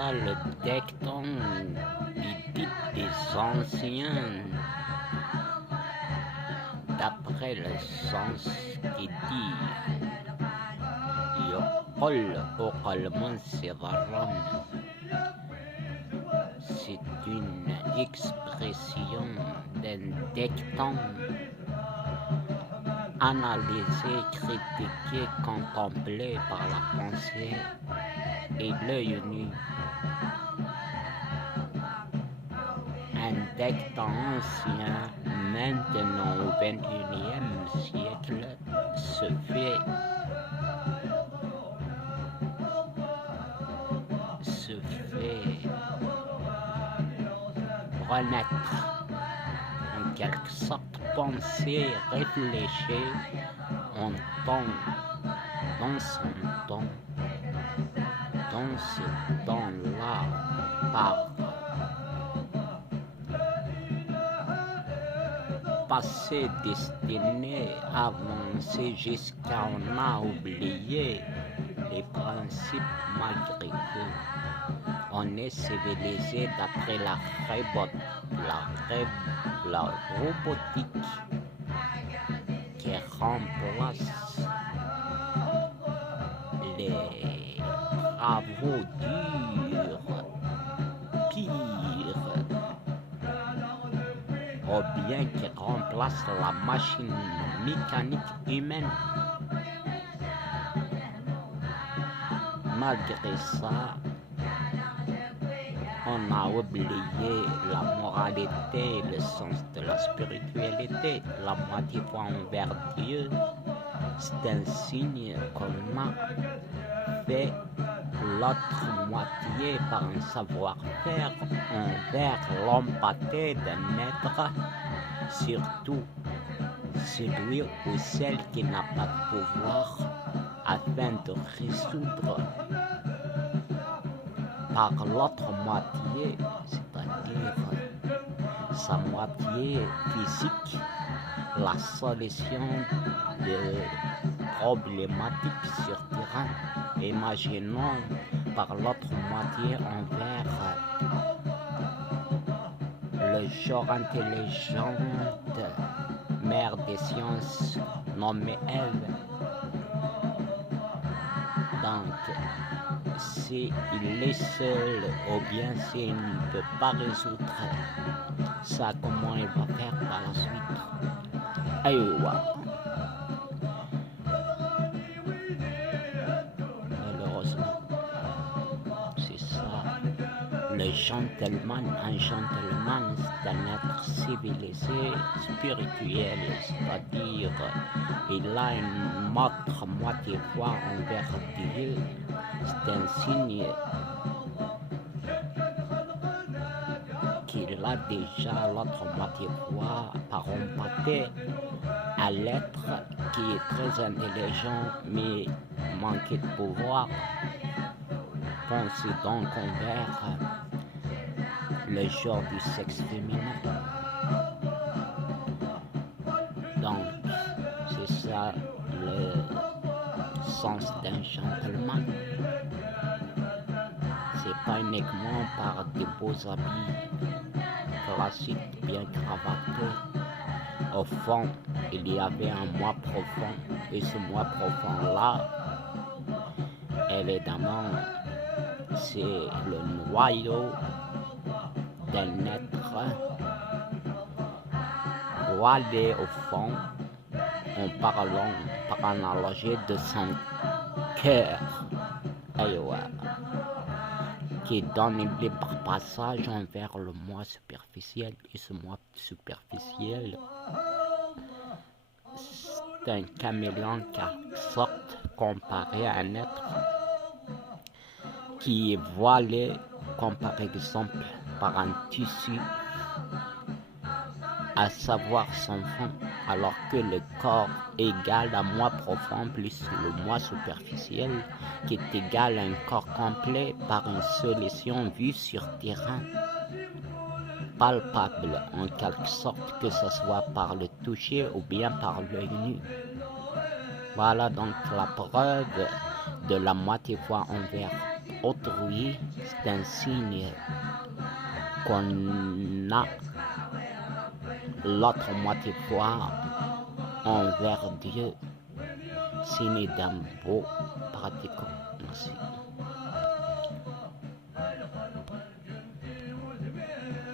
ça le dicton dit des anciens, d'après le sens qui dit يقول أقل سرًا. C'est une expression d'un dicton analysé, critiqué, contemplé par la pensée et l'œil nu. Un dicton ancien, maintenant au XXIe siècle, se fait renaître, en quelque sorte penser, réfléchir en temps, dans son temps, dans ce temps-là, par passé destiné, avancer jusqu'à on a oublié les principes malgré tout. On est civilisé d'après la robotique qui remplace les travaux durs, pires, ou bien qui remplace la machine mécanique humaine. Malgré ça, on a oublié la moralité, le sens de la spiritualité, la moitié foi envers Dieu. C'est un signe qu'on a fait l'autre moitié par un savoir-faire envers l'empathie d'un être, surtout celui ou celle qui n'a pas de pouvoir, afin de résoudre par l'autre moitié, c'est-à-dire sa moitié physique, la solution de problématiques sur terrain. Imaginons par l'autre moitié envers le genre intelligente mère des sciences nommée Ève. Donc, s'il est seul ou bien s'il ne peut pas résoudre ça, comment il va faire par la suite? Aïwa. Malheureusement, c'est ça. Le gentleman, un gentleman, c'est un être civilisé, spirituel, c'est-à-dire il a une autre moitié foi envers Dieu. C'est un signe qu'il a déjà l'autre moitié foi par empathie à l'être qui est très intelligent mais manqué de pouvoir. Pensez donc envers le genre du sexe féminin. Donc, c'est ça le sens d'un gentleman. C'est pas uniquement par des beaux habits classiques bien cravatés. Au fond, il y avait un moi profond, et ce moi profond-là, évidemment, c'est le noyau d'un être voilé au fond, en parlant par analogie de son cœur, qui donne un libre passage envers le moi superficiel. Et ce moi superficiel, c'est un caméléon qui sorte comparé à un être qui est voilé, comme par exemple par un tissu, à savoir son fond, alors que le corps égal à moi profond plus le moi superficiel, qui est égal à un corps complet par une solution vue sur terrain, palpable en quelque sorte, que ce soit par le toucher ou bien par l'œil nu. Voilà donc la preuve de la moitié foi envers autrui, c'est un signe qu'on a l'autre moitié foi envers Dieu, signe d'un beau pratiquant. Merci.